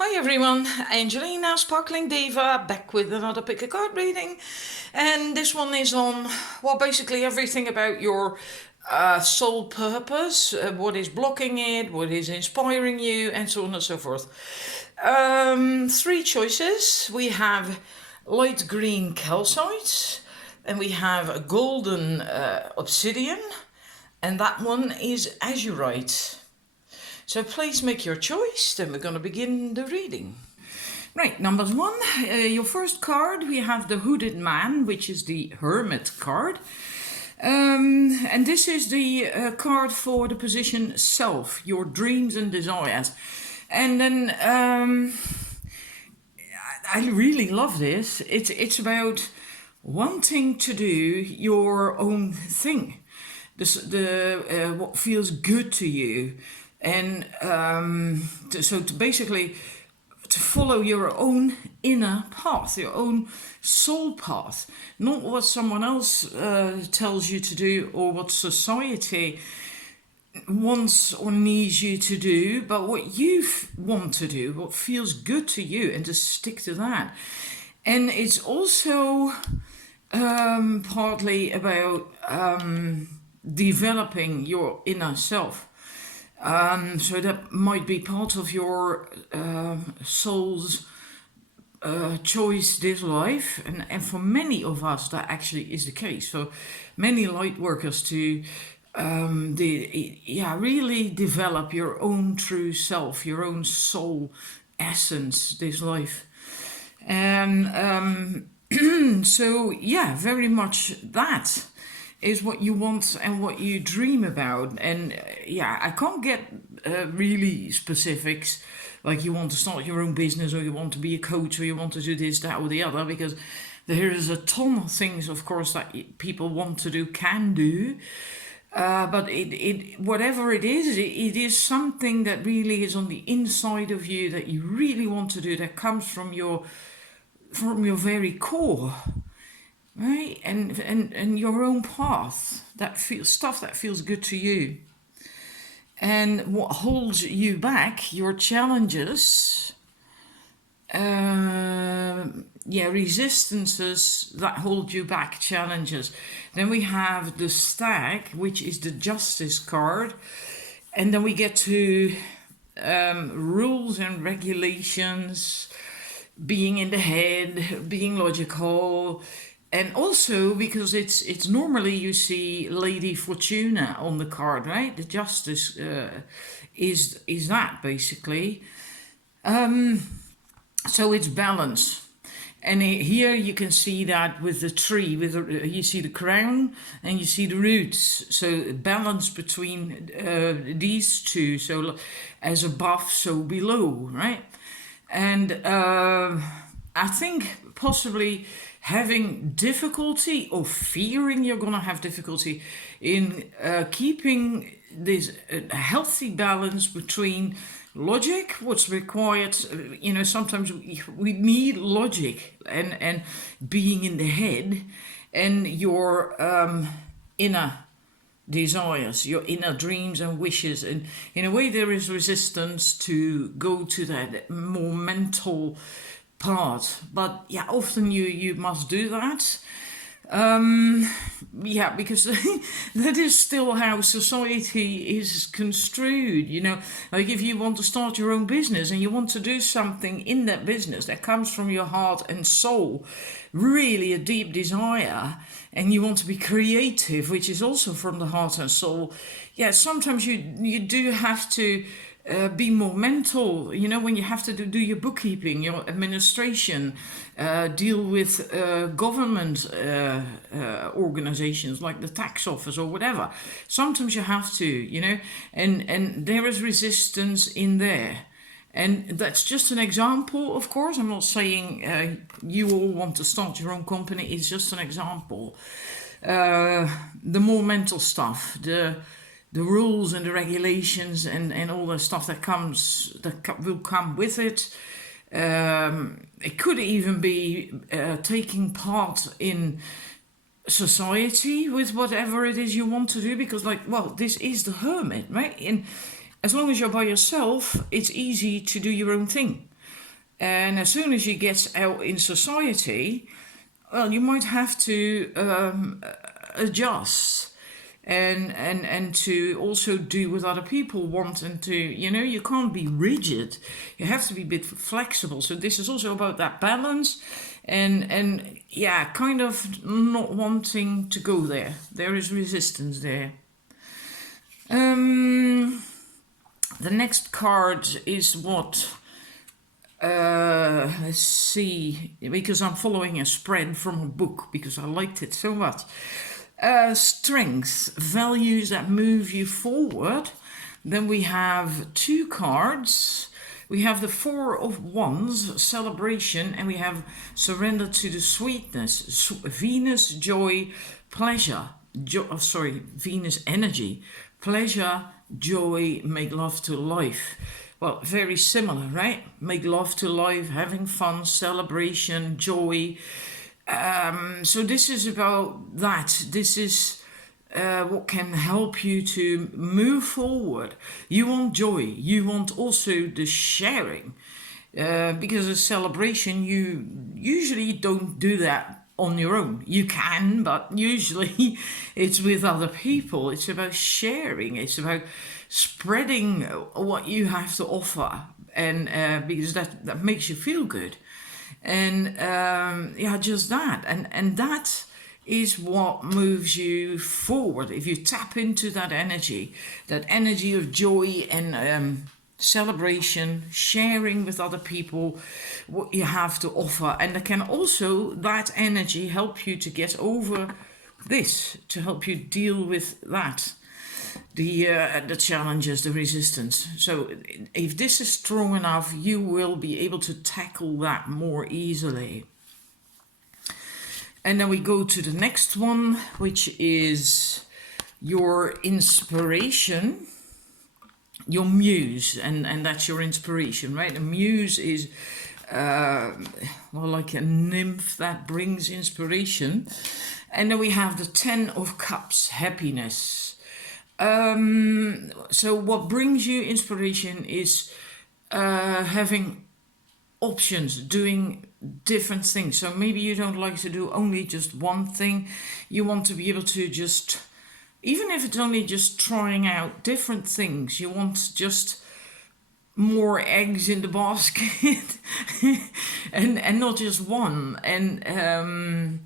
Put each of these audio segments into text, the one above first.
Hi everyone, Angelina Sparkling Diva back with another pick a card reading, and this one is on, well, basically everything about your soul purpose, what is blocking it, what is inspiring you, and so on and so forth. Three choices. We have light green calcite, and we have a golden obsidian, and that one is azurite. So please make your choice, then we're going to begin the reading. Right, number one, your first card, we have the Hooded Man, which is the Hermit card. And this is the card for the position Self, your dreams and desires. And then I really love this. It's about wanting to do your own thing. What feels good to you. And so to basically to follow your own inner path, your own soul path, not what someone else tells you to do or what society wants or needs you to do, but what you want to do, what feels good to you, and to stick to that. And it's also partly about developing your inner self. So that might be part of your soul's choice this life, and for many of us that actually is the case. For many light workers to really develop your own true self, your own soul essence this life. And so very much that is what you want and what you dream about. And I can't get really specifics, like you want to start your own business, or you want to be a coach, or you want to do this, that, or the other, because there is a ton of things, of course, that people want to do, can do. But it whatever it is something that really is on the inside of you that you really want to do, that comes from your very core. Right, and your own path, that feels good to you. And what holds you back, your challenges, resistances that hold you back, challenges. Then we have the Stag, which is the Justice card, and then we get to rules and regulations, being in the head, being logical. And also because it's normally you see Lady Fortuna on the card, right? The Justice is that basically. So it's balance. And here you can see that with the tree, you see the crown and you see the roots. So balance between these two. So as above, so below, right? And I think possibly having difficulty or fearing you're going to have difficulty in keeping this healthy balance between logic, what's required. Sometimes we need logic and being in the head, and your inner desires, your inner dreams and wishes. And in a way there is resistance to go to that more mental part, but often you must do that, because that is still how society is construed. Like if you want to start your own business and you want to do something in that business that comes from your heart and soul, really a deep desire, and you want to be creative, which is also from the heart and soul, sometimes you do have to be more mental, when you have to do your bookkeeping, your administration, deal with government organizations like the tax office or whatever. Sometimes you have to, and there is resistance in there. And that's just an example, of course. I'm not saying you all want to start your own company. It's just an example. The more mental stuff, the rules and the regulations and all the stuff that will come with it. It could even be taking part in society with whatever it is you want to do, because this is the hermit, right? And as long as you're by yourself, it's easy to do your own thing. And as soon as you get out in society, well, you might have to adjust and to also do what other people want, and to, you can't be rigid. You have to be a bit flexible. So this is also about that balance, and yeah, kind of not wanting to go there. There is resistance there. The next card is what? Let's see, because I'm following a spread from a book because I liked it so much. Strength, values that move you forward. Then we have 2 cards. We have the 4 of Wands, celebration, and we have surrender to the sweetness. Venus, joy, pleasure. Venus energy. Pleasure, joy, make love to life. Well, very similar, right? Make love to life, having fun, celebration, joy. So this is about that. This is what can help you to move forward. You want joy. You want also the sharing. Because a celebration, you usually don't do that on your own. You can, but usually it's with other people. It's about sharing. It's about spreading what you have to offer, and because that makes you feel good, and just that, and that is what moves you forward. If you tap into that energy of joy and celebration, sharing with other people what you have to offer, and it can also, that energy, help you to get over this, to help you deal with that, the challenges, the resistance. So if this is strong enough, you will be able to tackle that more easily. And then we go to the next one, which is your inspiration, your muse, and that's your inspiration, right? The muse is like a nymph that brings inspiration. And then we have the 10 of Cups, happiness. So what brings you inspiration is having options, doing different things. So maybe you don't like to do only just one thing. You want to be able to just, even if it's only just trying out different things, you want just more eggs in the basket and not just one. And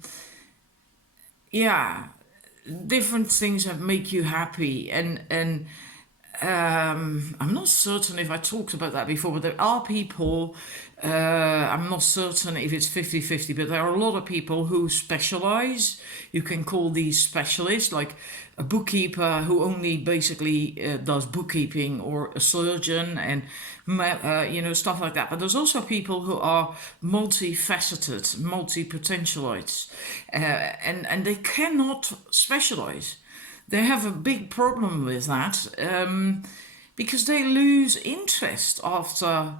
different things that make you happy, and I'm not certain if I talked about that before, but there are people, I'm not certain if it's 50-50, but there are a lot of people who specialize. You can call these specialists, like a bookkeeper who only basically does bookkeeping, or a surgeon, and stuff like that. But there's also people who are multifaceted, multi-potentialites, and they cannot specialize. They have a big problem with that, because they lose interest after,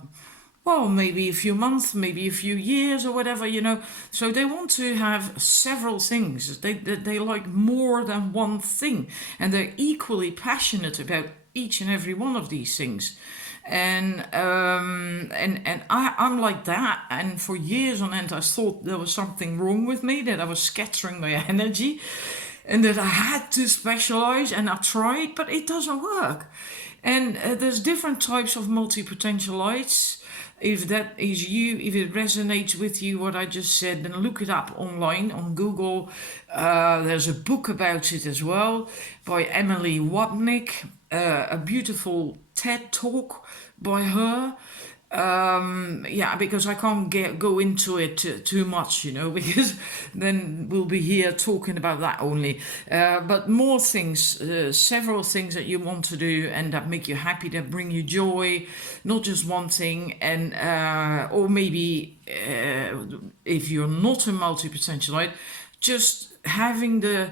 well, maybe a few months, maybe a few years, or whatever, So they want to have several things. They like more than one thing, and they're equally passionate about each and every one of these things. And I'm like that. And for years on end, I thought there was something wrong with me, that I was scattering my energy, and that I had to specialize. And I tried, but it doesn't work. And there's different types of multi-potentialites. If that is you, if it resonates with you, what I just said, then look it up online on Google. There's a book about it as well by Emily Wapnick, a beautiful TED talk by her. Because I can't go into it too much, because then we'll be here talking about that only. But more things, several things that you want to do and that make you happy, that bring you joy, not just one thing. And or maybe if you're not a multi-potentialite, just having the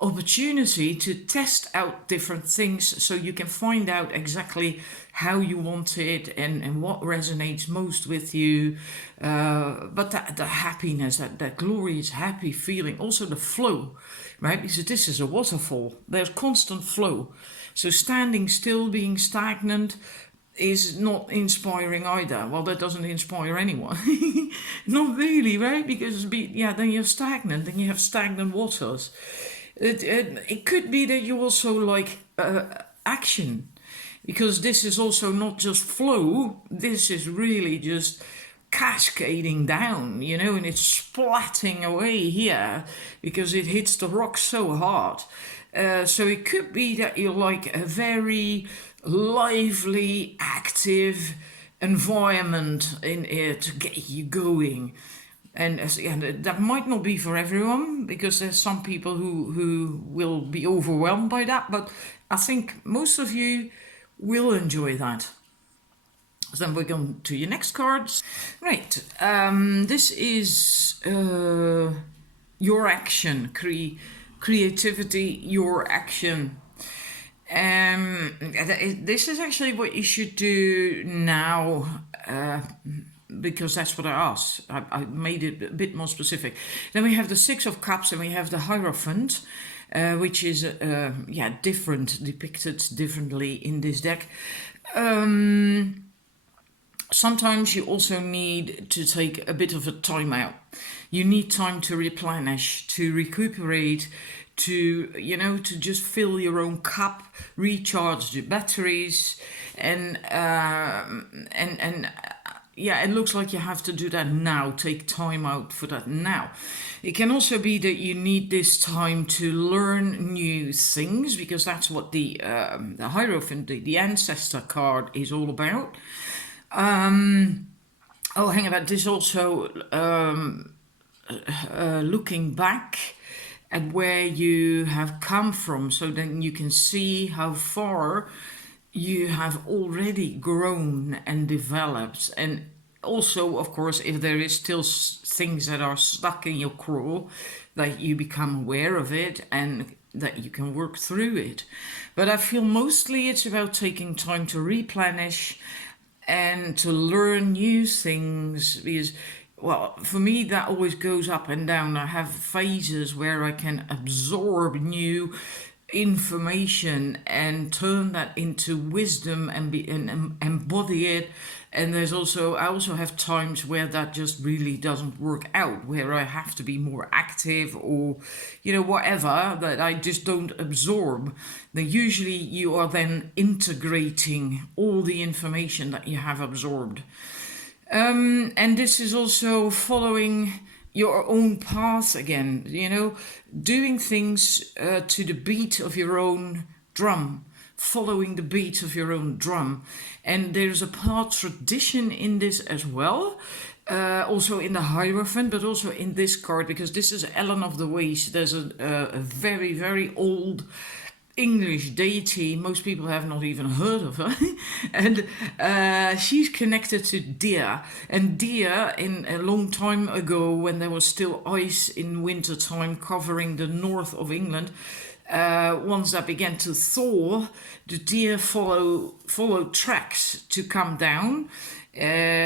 opportunity to test out different things so you can find out exactly how you want it and what resonates most with you. But the happiness, that glorious happy feeling, also the flow, right? Because this is a waterfall. There's constant flow. So standing still, being stagnant, is not inspiring either. Well, that doesn't inspire anyone. Not really, right? Because then you're stagnant, then you have stagnant waters. It could be that you also like action, because this is also not just flow, this is really just cascading down, and it's splatting away here because it hits the rock so hard. So it could be that you like a very lively, active environment in it to get you going. And that might not be for everyone, because there's some people who will be overwhelmed by that, but I think most of you will enjoy that. So then we're going to your next cards. Right, this is your action, creativity, your action. This is actually what you should do now, because that's what I asked. I made it a bit more specific. Then we have the Six of Cups and we have the Hierophant, which is depicted differently in this deck. Sometimes you also need to take a bit of a time out. You need time to replenish, to recuperate, to just fill your own cup, recharge the batteries, and it looks like you have to do that now. Take time out for that now. It can also be that you need this time to learn new things, because that's what the Hierophant, the Ancestor card, is all about. Hang about this also, looking back at where you have come from, so then you can see how far you have already grown and developed. And also, of course, if there is still things that are stuck in your craw, that you become aware of it and that you can work through it. But I feel mostly it's about taking time to replenish and to learn new things, because, well, for me that always goes up and down. I have phases where I can absorb new information and turn that into wisdom and embody it. And I also have times where that just really doesn't work out, where I have to be more active or whatever, that I just don't absorb. Then usually you are then integrating all the information that you have absorbed. And this is also following your own path again, doing things to the beat of your own drum, following the beat of your own drum. And there's a part tradition in this as well, also in the Hierophant, but also in this card, because this is Ellen of the Ways. There's a very, very old English deity. Most people have not even heard of her. And she's connected to Dia. And Dia, in a long time ago, when there was still ice in winter time covering the north of England, once that began to thaw, the deer follow tracks to come down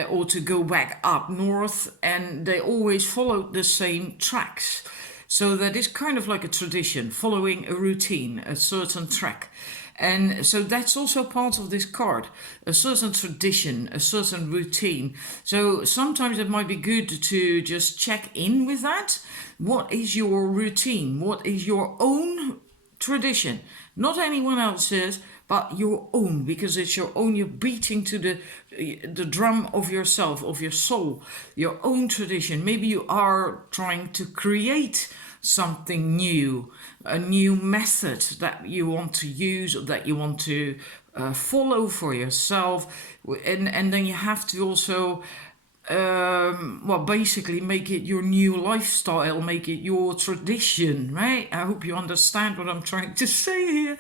or to go back up north, and they always followed the same tracks. So that is kind of like a tradition, following a routine, a certain track. And so that's also part of this card, a certain tradition, a certain routine. So sometimes it might be good to just check in with that. What is your routine? What is your own tradition? Not anyone else's, but your own, because it's your own. You're beating to the drum of yourself, of your soul, your own tradition. Maybe you are trying to create something new, a new method that you want to use, or that you want to follow for yourself, and then you have to also basically make it your new lifestyle, make it your tradition, right? I hope you understand what I'm trying to say here.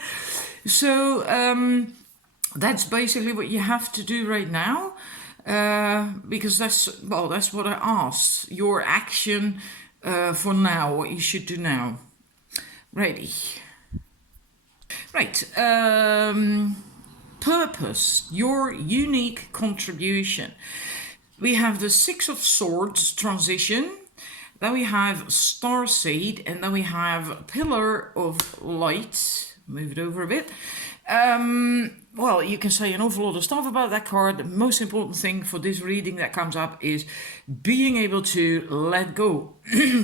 So that's basically what you have to do right now, because that's what I asked. Your action for now, what you should do now. Righty. Right. Purpose, your unique contribution. We have the Six of Swords transition, then we have Starseed, and then we have Pillar of Light. Move it over a bit. well, you can say an awful lot of stuff about that card. The most important thing for this reading that comes up is being able to let go.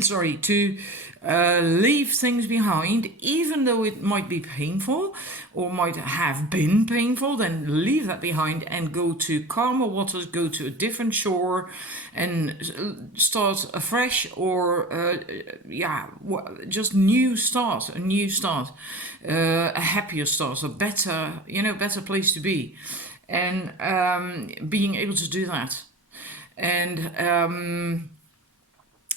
Sorry, to leave things behind, even though it might be painful or might have been painful, then leave that behind and go to calmer waters, go to a different shore and start afresh, or just a new start, a happier start, a better, better place to be, and being able to do that. And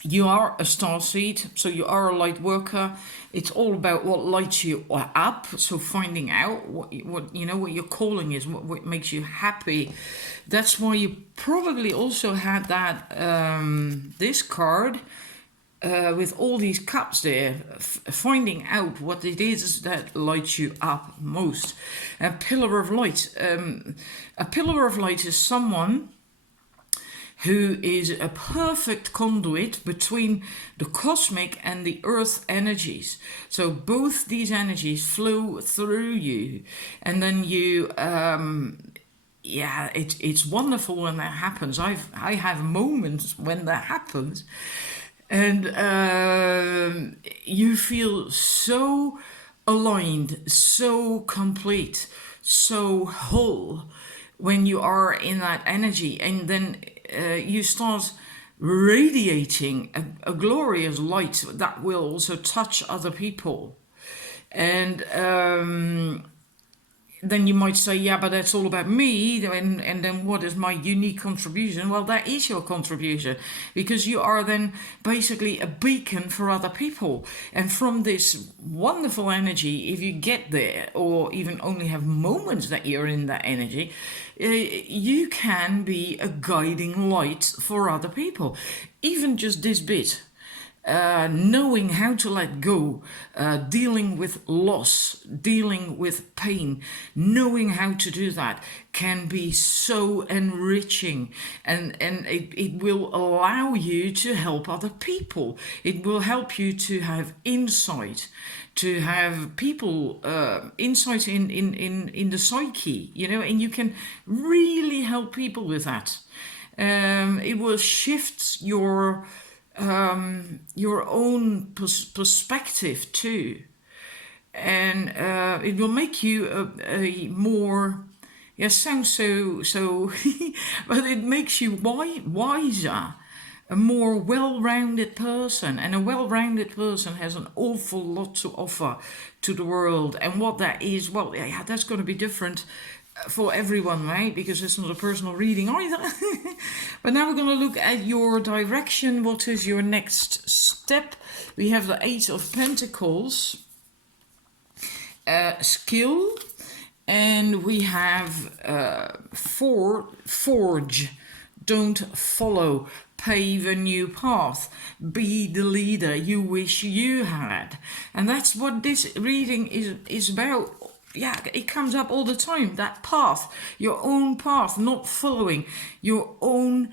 you are a starseed, so you are a light worker. It's all about what lights you up. So finding out what your calling is, what makes you happy. That's why you probably also had that this card with all these cups there, finding out what it is that lights you up most. A pillar of light. A pillar of light is someone who is a perfect conduit between the cosmic and the earth energies. So both these energies flow through you, and then you it's wonderful when that happens. I have moments when that happens, and you feel so aligned, so complete, so whole when you are in that energy, and then you start radiating a glorious light that will also touch other people. And then you might say, yeah, but that's all about me, and then what is my unique contribution? Well, that is your contribution, because you are then basically a beacon for other people. And from this wonderful energy, if you get there, or even only have moments that you're in that energy, you can be a guiding light for other people. Even just this bit. Knowing how to let go, dealing with loss, dealing with pain, knowing how to do that can be so enriching, and it will allow you to help other people. It will help you to have insight, to have people insight in the psyche, and you can really help people with that. It will shift your own perspective too, and it will make you a more, sounds so but it makes you wiser, a more well-rounded person. And a well-rounded person has an awful lot to offer to the world. And what that is, well, that's going to be different for everyone, right? Because it's not a personal reading either. But now we're going to look at your direction. What is your next step? We have the Eight of Pentacles, skill, and we have forge, don't follow, pave a new path, be the leader you wish you had. And that's what this reading is about. Yeah, it comes up all the time, that path, your own path, not following your own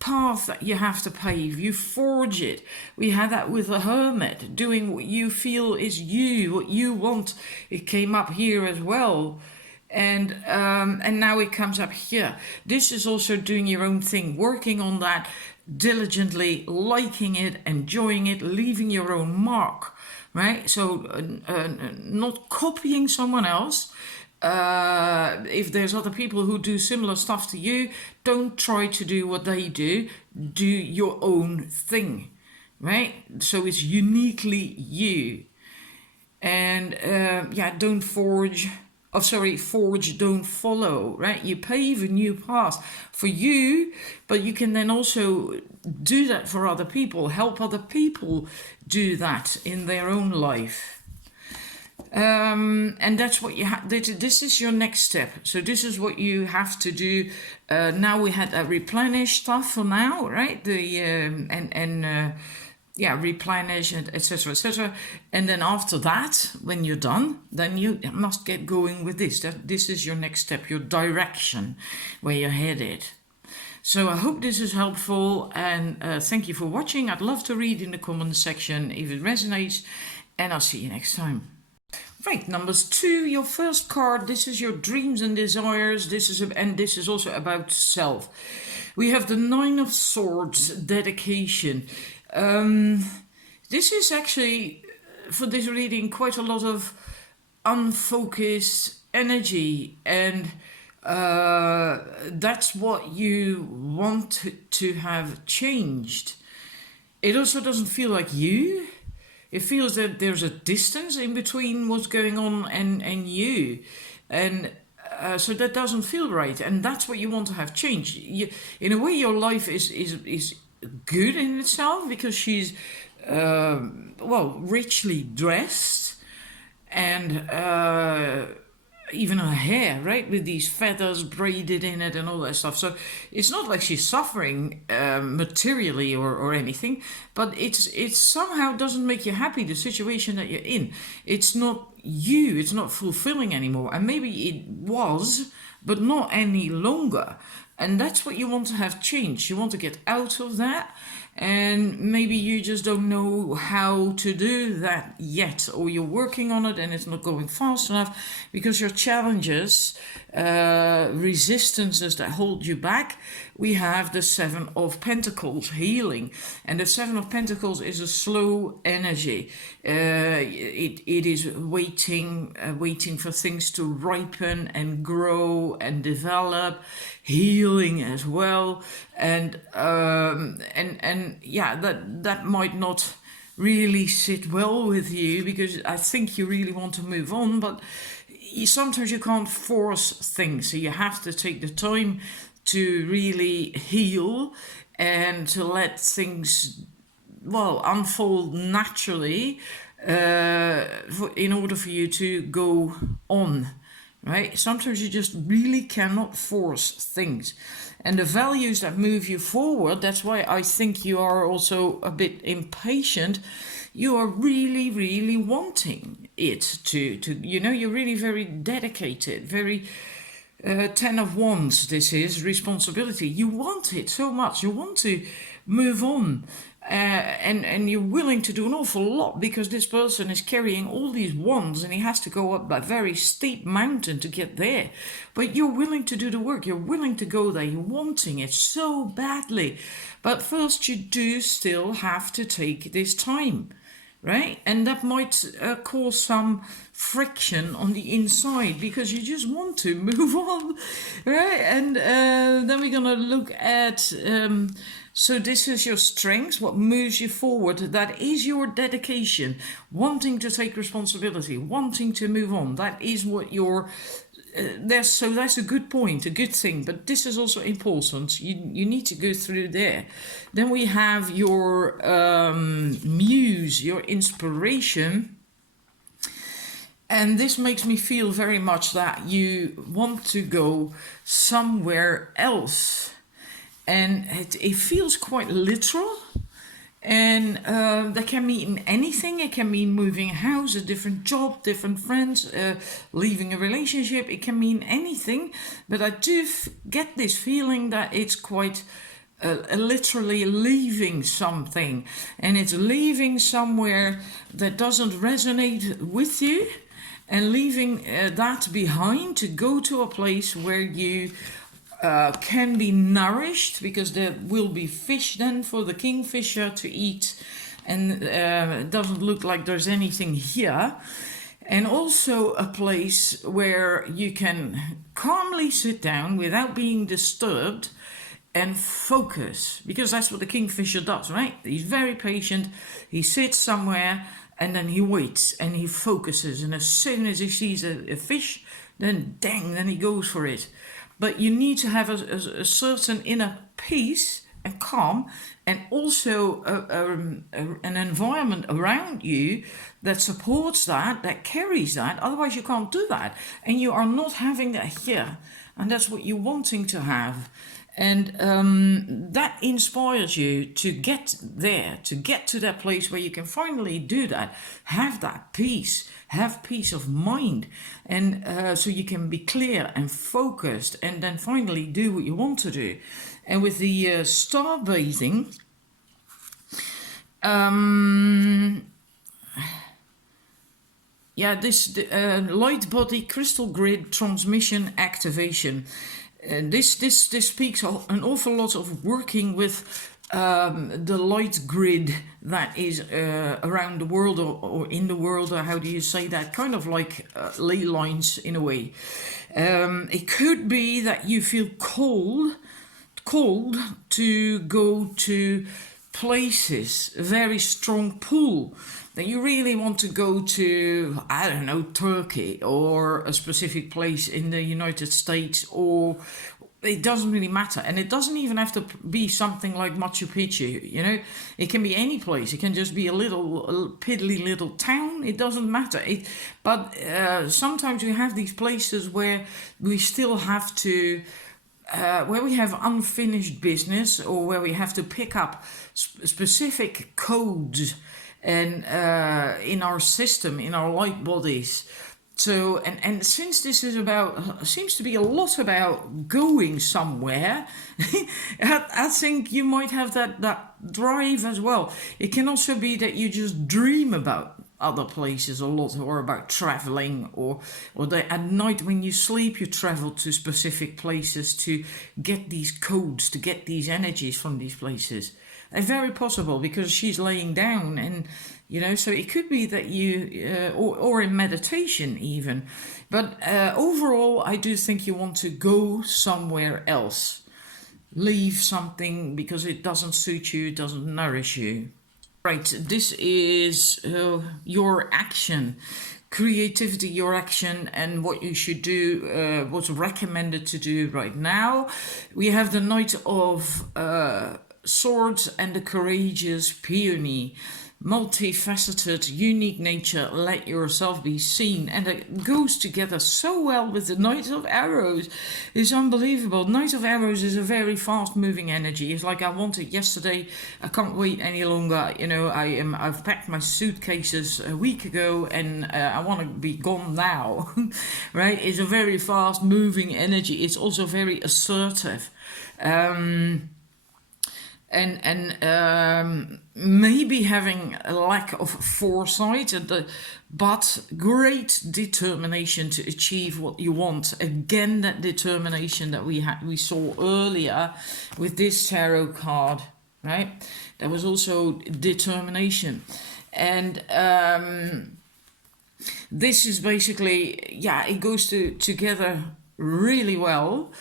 path that you have to pave. You forge it. We had that with the Hermit, doing what you feel is you, what you want. It came up here as well. And now it comes up here. This is also doing your own thing, working on that diligently, liking it, enjoying it, leaving your own mark. Right, so not copying someone else. If there's other people who do similar stuff to you, don't try to do what they do. Do your own thing, right? So it's uniquely you. And don't forge. Forge, don't follow, right? You pave a new path for you, but you can then also do that for other people, help other people do that in their own life. And that's what you have. This is your next step. So this is what you have to do. Now we had a replenish stuff for now, right? Replenish, and etc., etc. And then after that, when you're done, then you must get going with this. This is your next step, your direction, where you're headed. So I hope this is helpful, and thank you for watching. I'd love to read in the comments section if it resonates, and I'll see you next time. Right, numbers 2, your first card. This is your dreams and desires. This is also about self. We have the 9 of Swords, dedication. This is actually, for this reading, quite a lot of unfocused energy, and that's what you want to have changed. It also doesn't feel like you. It feels that there's a distance in between what's going on and you. And so that doesn't feel right. And that's what you want to have changed. In a way, your life is good in itself because she's, richly dressed. And even her hair, right, with these feathers braided in it and all that stuff. So it's not like she's suffering materially or anything, but it somehow doesn't make you happy, the situation that you're in. It's not you, it's not fulfilling anymore. And maybe it was, but not any longer. And that's what you want to have changed. You want to get out of that. And maybe you just don't know how to do that yet, or you're working on it and it's not going fast enough because your challenges, resistances that hold you back. We have the 7 of Pentacles, healing, and the 7 of Pentacles is a slow energy. It is waiting for things to ripen and grow and develop, healing as well, and yeah, that might not really sit well with you because I think you really want to move on, but sometimes you can't force things, so you have to take the time to really heal and to let things unfold naturally in order for you to go on. Right? Sometimes you just really cannot force things. And the values that move you forward, that's why I think you are also a bit impatient. You are really, really wanting it to you're really very dedicated, very 10 of Wands, this is responsibility. You want it so much. You want to move on. And you're willing to do an awful lot because this person is carrying all these wands and he has to go up that very steep mountain to get there. But you're willing to do the work. You're willing to go there. You're wanting it so badly. But first you do still have to take this time. Right? And that might cause some friction on the inside because you just want to move on. Right? And then we're going to look at... so this is your strength, what moves you forward. That is your dedication, wanting to take responsibility, wanting to move on. That is what your... so that's a good point, a good thing, but this is also important. You need to go through there. Then we have your muse, your inspiration. And this makes me feel very much that you want to go somewhere else. And it feels quite literal. And that can mean anything. It can mean moving house, a different job, different friends, leaving a relationship. It can mean anything. But I do get this feeling that it's quite literally leaving something. And it's leaving somewhere that doesn't resonate with you. And leaving that behind to go to a place where you... can be nourished, because there will be fish then for the kingfisher to eat, and it doesn't look like there's anything here. And also a place where you can calmly sit down without being disturbed and focus, because that's what the kingfisher does, right? He's very patient. He sits somewhere and then he waits and he focuses, and as soon as he sees a fish, then he goes for it. But you need to have a certain inner peace and calm, and also an environment around you that supports that carries that. Otherwise you can't do that. And you are not having that here. And that's what you're wanting to have. And that inspires you to get there, to get to that place where you can finally do that. Have that peace. Have peace of mind. And so you can be clear and focused, and then finally do what you want to do. And with the stargazing, yeah, this light body crystal grid transmission activation. This speaks an awful lot of working with the light grid that is around the world, or in the world, or how do you say that? Kind of like ley lines in a way. It could be that you feel called to go to places, a very strong pull that you really want to go to, I don't know, Turkey or a specific place in the United States, or it doesn't really matter. And it doesn't even have to be something like Machu Picchu, you know. It can be any place. It can just be a piddly little town. It doesn't matter. But sometimes we have these places where we still have to, where we have unfinished business, or where we have to pick up specific codes and in our system, in our light bodies. So, and since this is about, seems to be a lot about going somewhere, I think you might have that drive as well. It can also be that you just dream about other places a lot, or about traveling, or that at night when you sleep you travel to specific places to get these codes, to get these energies from these places. And very possible, because she's laying down, and you know, so it could be that you or in meditation even. But overall, I do think you want to go somewhere else, leave something because it doesn't suit you, it doesn't nourish you. Right, this is your action, creativity, your action, and what you should do, what's recommended to do right now. We have the Knight of Swords and the Courageous Peony. Multifaceted, unique nature, let yourself be seen, and it goes together so well with the Knight of Arrows. It's unbelievable. Knight of Arrows is a very fast moving energy. It's like, I want it yesterday, I can't wait any longer. You know, I've packed my suitcases a week ago, and I want to be gone now. Right? It's a very fast moving energy. It's also very assertive. Maybe having a lack of foresight, but great determination to achieve what you want. Again, that determination that we saw earlier with this tarot card, right? There was also determination, and this is basically, yeah, it goes together really well.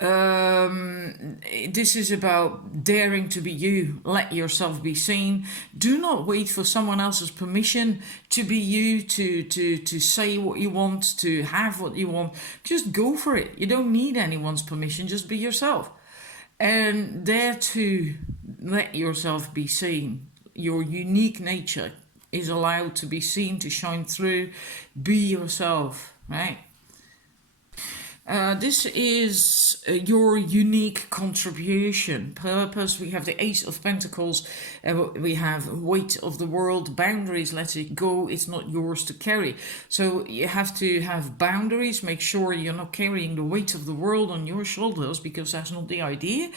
This is about daring to be you. Let yourself be seen. Do not wait for someone else's permission to be you, to say what you want, to have what you want. Just go for it. You don't need anyone's permission. Just be yourself, and dare to let yourself be seen. Your unique nature is allowed to be seen, to shine through. Be yourself, right? This is your unique contribution, purpose. We have the Ace of Pentacles, we have weight of the world, boundaries, let it go, it's not yours to carry. So you have to have boundaries, make sure you're not carrying the weight of the world on your shoulders, because that's not the idea.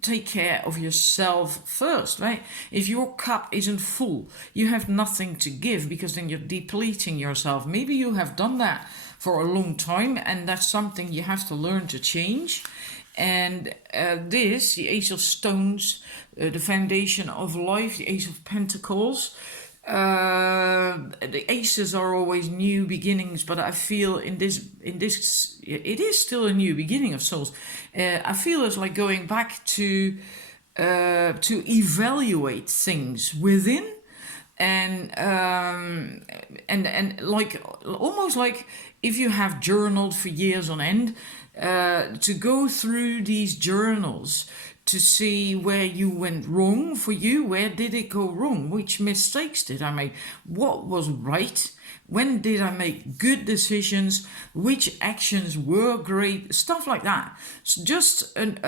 Take care of yourself first, right? If your cup isn't full, you have nothing to give, because then you're depleting yourself. Maybe you have done that for a long time, and that's something you have to learn to change. And this, the Ace of Stones, the foundation of life, the Ace of Pentacles, the aces are always new beginnings, but I feel in this it is still a new beginning of souls. I feel it's like going back to evaluate things within, and like almost like if you have journaled for years on end, to go through these journals to see where you went wrong for you. Where did it go wrong? Which mistakes did I make? What was right? When did I make good decisions? Which actions were great? Stuff like that. So just in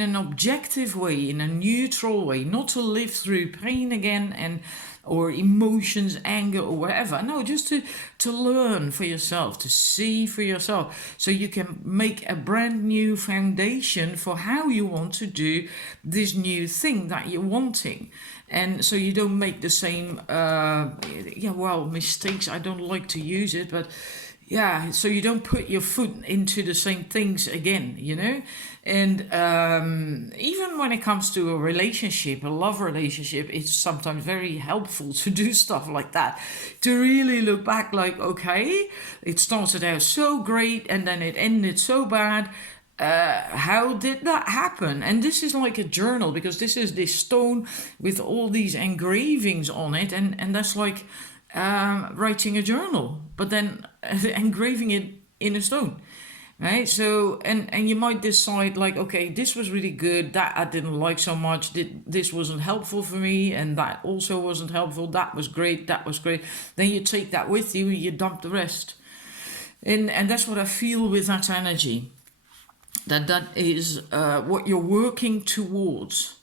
an objective way, in a neutral way, not to live through pain again, and or emotions, anger, or whatever. No, just to learn for yourself, to see for yourself, so you can make a brand new foundation for how you want to do this new thing that you're wanting. And so you don't make the same, mistakes. I don't like to use it, but yeah, so you don't put your foot into the same things again, you know? And even when it comes to a relationship, a love relationship, it's sometimes very helpful to do stuff like that, to really look back like, okay, it started out so great and then it ended so bad. How did that happen? And this is like a journal, because this is this stone with all these engravings on it, and that's like writing a journal, but then engraving it in a stone, right? So and you might decide like, okay, this was really good, that I didn't like so much, this wasn't helpful for me, and that also wasn't helpful, that was great, that was great. Then you take that with you and you dump the rest. And that's what I feel with that energy. That is what you're working towards.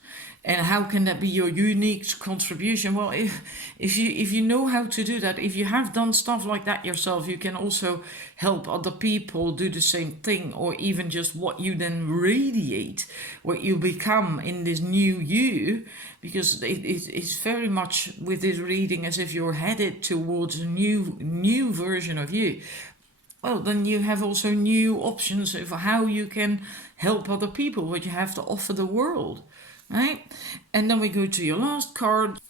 And how can that be your unique contribution? Well, if you know how to do that, if you have done stuff like that yourself, you can also help other people do the same thing, or even just what you then radiate, what you become in this new you, because it's very much with this reading as if you're headed towards a new version of you. Well, then you have also new options of how you can help other people, what you have to offer the world, right? And then we go to your last card.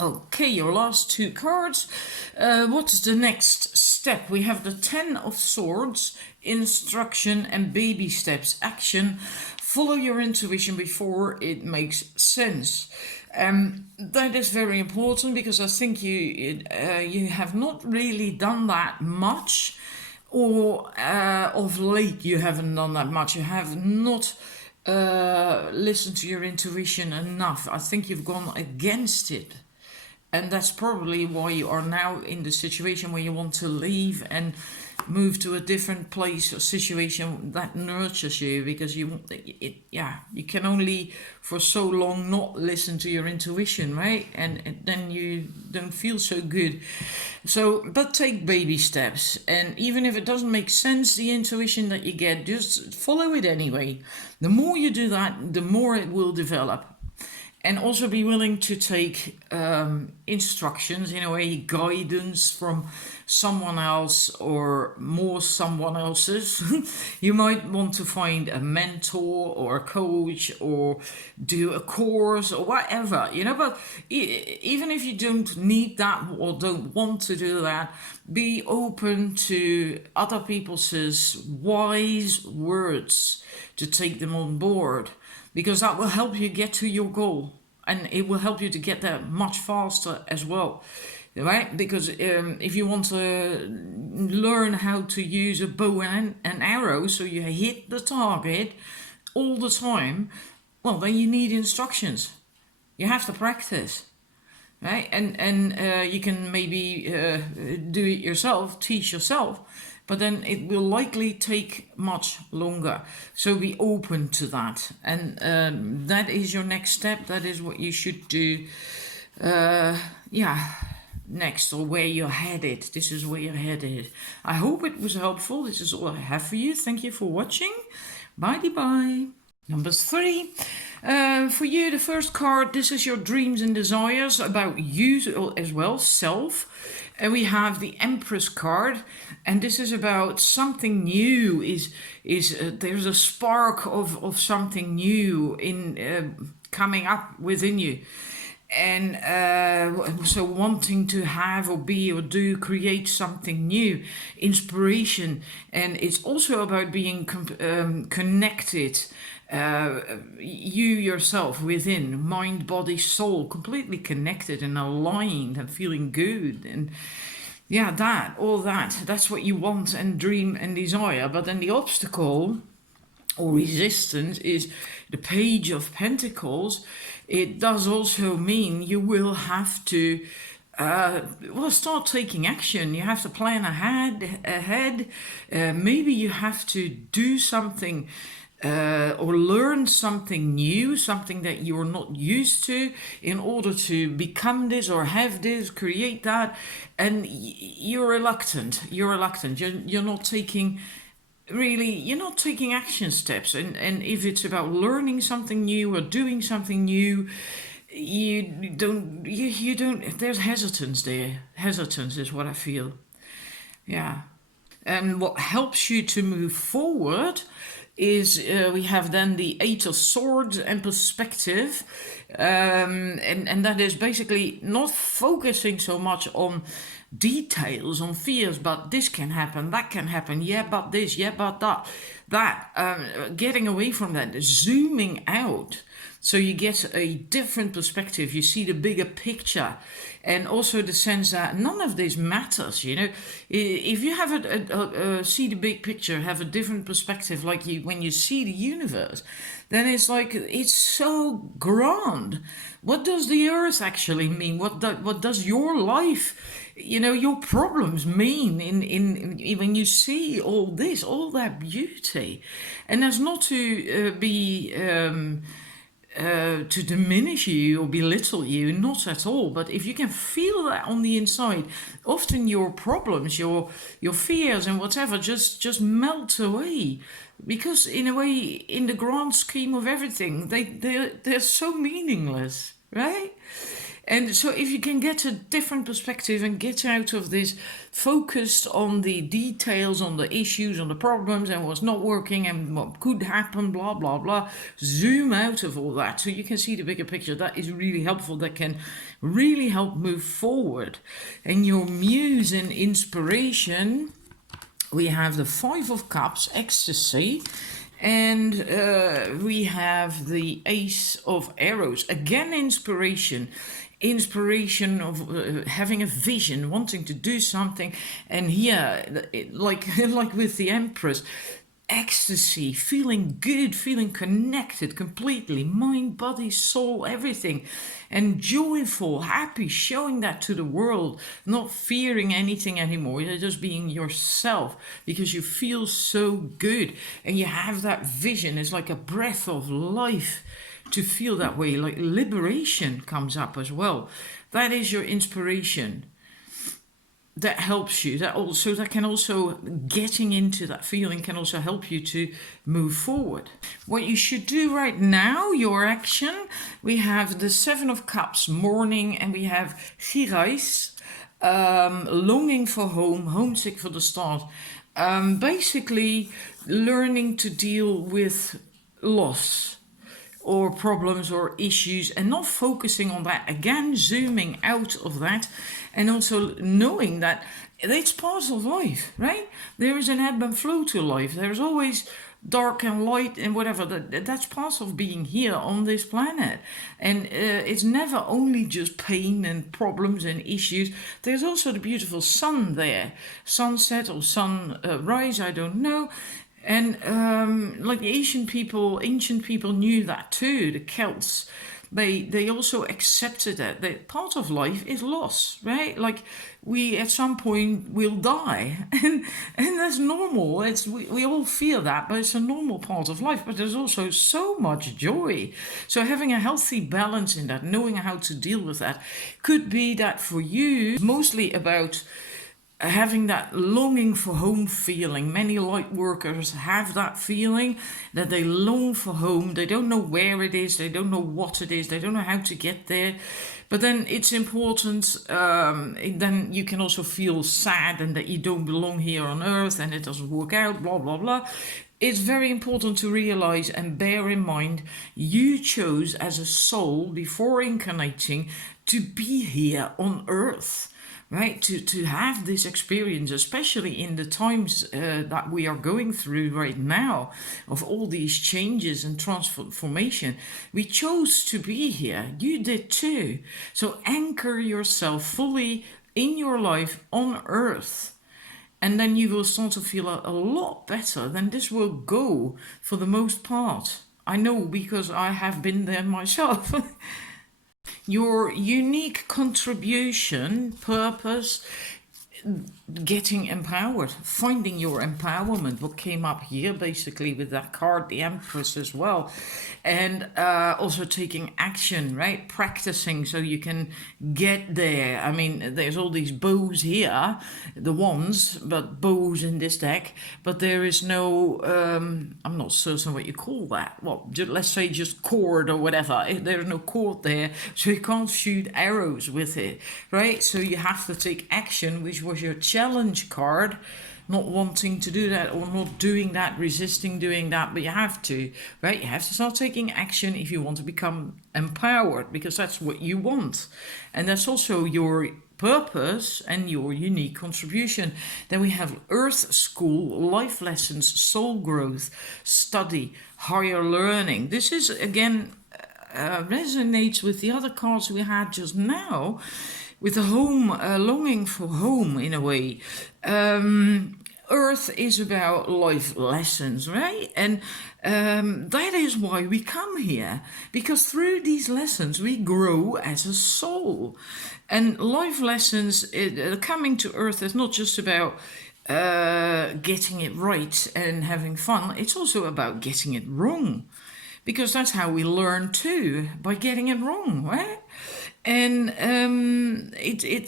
Okay, your last two cards. What's the next step? We have the 10 of Swords, instruction and baby steps, action. Follow your intuition before it makes sense. That is very important, because I think you have not really done that much. Or of late you haven't done that much. You have not listened to your intuition enough. I think you've gone against it. And that's probably why you are now in the situation where you want to leave and move to a different place or situation that nurtures you, because you can only for so long not listen to your intuition, right? And then you don't feel so good. So, but take baby steps, and even if it doesn't make sense, the intuition that you get, just follow it anyway. The more you do that, the more it will develop. And also be willing to take instructions, in a way, guidance from someone else, or more someone else's. You might want to find a mentor or a coach, or do a course or whatever, you know. But even if you don't need that or don't want to do that, be open to other people's wise words, to take them on board, because that will help you get to your goal, and it will help you to get there much faster as well, right? Because if you want to learn how to use a bow and arrow so you hit the target all the time, well, then you need instructions. You have to practice, right? And you can maybe do it yourself, teach yourself, but then it will likely take much longer. So be open to that. And that is your next step. That is what you should do. Next, or where you're headed. This is where you're headed. I hope it was helpful. This is all I have for you. Thank you for watching. Bye. Number 3. For you, the first card, this is your dreams and desires, about you as well, self. And we have the Empress card, and this is about something new. There's a spark of something new in coming up within you, and so wanting to have or be or do, create something new, inspiration. And it's also about being connected. You yourself within, mind, body, soul, completely connected and aligned and feeling good, and that's what you want and dream and desire. But then the obstacle or resistance is the Page of Pentacles. It does also mean you will have to start taking action. You have to plan ahead. Maybe you have to do something or learn something new, something that you're not used to, in order to become this or have this, create that, and you're reluctant. You're reluctant. You're not taking really. You're not taking action steps. And if it's about learning something new or doing something new, you don't. You don't. There's hesitance there. Hesitance is what I feel. Yeah. And what helps you to move forward is we have then the Eight of Swords and perspective. And that is basically not focusing so much on details, on fears, but this can happen, that can happen, yeah, but this, yeah, but that. Getting away from that, zooming out. So you get a different perspective, you see the bigger picture, and also the sense that none of this matters, you know. If you have see the big picture, have a different perspective, like when you see the universe, then it's like, it's so grand. What does the earth actually mean? What does your life, you know, your problems mean in when you see all this, all that beauty? And that's not to be to diminish you or belittle you, not at all. But if you can feel that on the inside, often your problems, your fears and whatever just melt away, because in a way, in the grand scheme of everything, they're so meaningless, right? And so if you can get a different perspective and get out of this focused on the details, on the issues, on the problems and what's not working and what could happen, blah, blah, blah, zoom out of all that so you can see the bigger picture. That is really helpful. That can really help move forward. And your muse and inspiration, we have the Five of Cups, ecstasy. And we have the Ace of Arrows, again inspiration of having a vision, wanting to do something. And here, like with the Empress, ecstasy, feeling good, feeling connected completely, mind, body, soul, everything, and joyful, happy, showing that to the world, not fearing anything anymore. You're just being yourself because you feel so good and you have that vision. It's like a breath of life to feel that way. Like liberation comes up as well. That is your inspiration. That helps you. That can also, getting into that feeling can also help you to move forward. What you should do right now, your action, we have the Seven of Cups, mourning, and we have Girais, longing for home, homesick for the start. Basically learning to deal with loss or problems or issues and not focusing on that. Again, zooming out of that, and also knowing that it's part of life, right? There is an ebb and flow to life. There's always dark and light and whatever. That's part of being here on this planet. And it's never only just pain and problems and issues. There's also the beautiful sun there. Sunset or sunrise, I don't know. And like the ancient people knew that too. The Celts, they also accepted that part of life is loss, right? Like we at some point will die, and that's normal. We all feel that, but it's a normal part of life. But there's also so much joy. So having a healthy balance in that, knowing how to deal with that, could be that for you, mostly about having that longing for home feeling. Many light workers have that feeling that they long for home. They don't know where it is. They don't know what it is. They don't know how to get there. But then it's important. Then you can also feel sad and that you don't belong here on earth and it doesn't work out, blah, blah, blah. It's very important to realize and bear in mind you chose as a soul before incarnating to be here on earth. Right, to have this experience, especially in the times that we are going through right now, of all these changes and transformation. We chose to be here. You did too. So anchor yourself fully in your life on earth. And then you will start to feel a lot better. Then this will go for the most part. I know because I have been there myself. Your unique contribution, purpose, getting empowered, finding your empowerment, what came up here basically with that card, the Empress as well. And also taking action, right? Practicing so you can get there. I mean, there's all these bows here, the wands, but bows in this deck, but there is no, I'm not certain what you call that. Well, let's say just cord or whatever. There's no cord there, so you can't shoot arrows with it, right? So you have to take action, which was your challenge card. Not wanting to do that or not doing that, resisting doing that, but you have to, right? You have to start taking action if you want to become empowered, because that's what you want. And that's also your purpose and your unique contribution. Then we have Earth School, life lessons, soul growth, study, higher learning. This is, again, resonates with the other cards we had just now, with the home, longing for home in a way. Earth is about life lessons, right? And that is why we come here, because through these lessons we grow as a soul. And life lessons, coming to Earth is not just about getting it right and having fun. It's also about getting it wrong, because that's how we learn too, by getting it wrong, right? And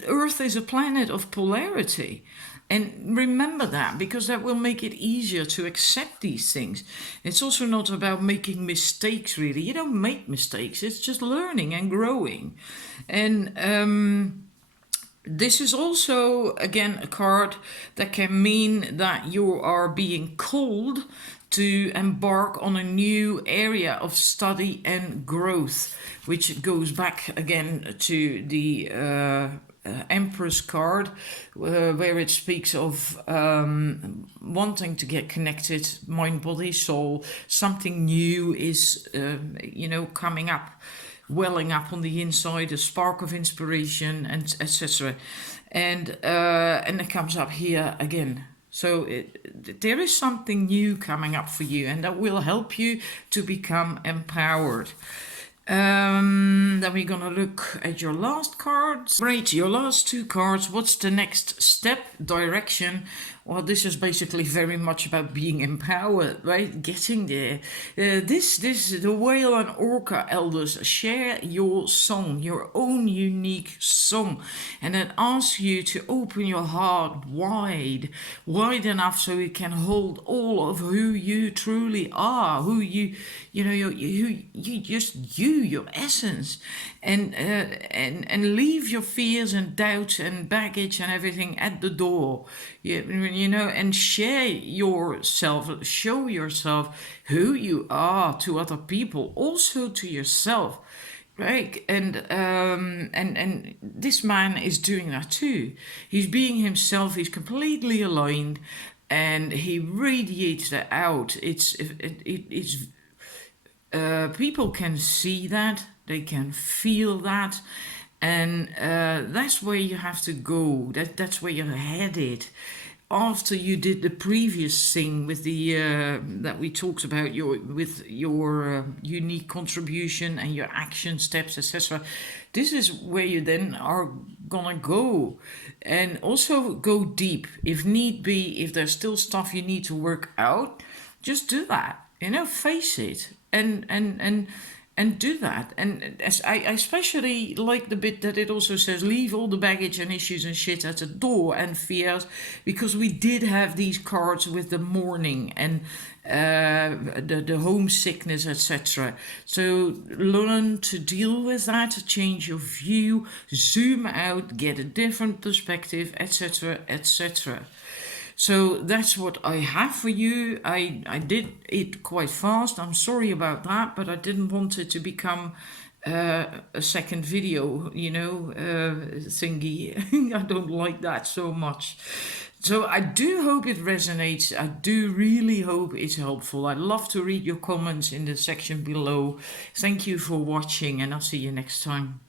Earth is a planet of polarity. And remember that, because that will make it easier to accept these things. It's also not about making mistakes, really. You don't make mistakes. It's just learning and growing. And this is also, again, a card that can mean that you are being called to embark on a new area of study and growth, which goes back again to the Empress card, where it speaks of wanting to get connected, mind, body, soul. Something new is, coming up, welling up on the inside, a spark of inspiration, and etc. And it comes up here again. So there is something new coming up for you, and that will help you to become empowered. Then we're gonna look at your last cards. Great, your last two cards. What's the next step, direction? Well, this is basically very much about being empowered, right? Getting there. The whale and orca elders share your song, your own unique song, and it asks you to open your heart wide enough so it can hold all of who you truly are, who your essence, and leave your fears and doubts and baggage and everything at the door. And share yourself, show yourself who you are to other people, also to yourself, right? And this man is doing that too. He's being himself. He's completely aligned, and he radiates that out. It's people can see that, they can feel that. And that's where you have to go. That's where you're headed. After you did the previous thing with the that we talked about, your unique contribution and your action steps, etc. This is where you then are gonna go, and also go deep if need be. If there's still stuff you need to work out, just do that. Face it and do that. And I especially like the bit that it also says, leave all the baggage and issues and shit at the door and fears, because we did have these cards with the mourning and the homesickness, etc. So learn to deal with that, change your view, zoom out, get a different perspective, etc., etc. So that's what I have for you. I did it quite fast. I'm sorry about that, but I didn't want it to become a second video, thingy. I don't like that so much. So I do hope it resonates. I do really hope it's helpful. I'd love to read your comments in the section below. Thank you for watching, and I'll see you next time.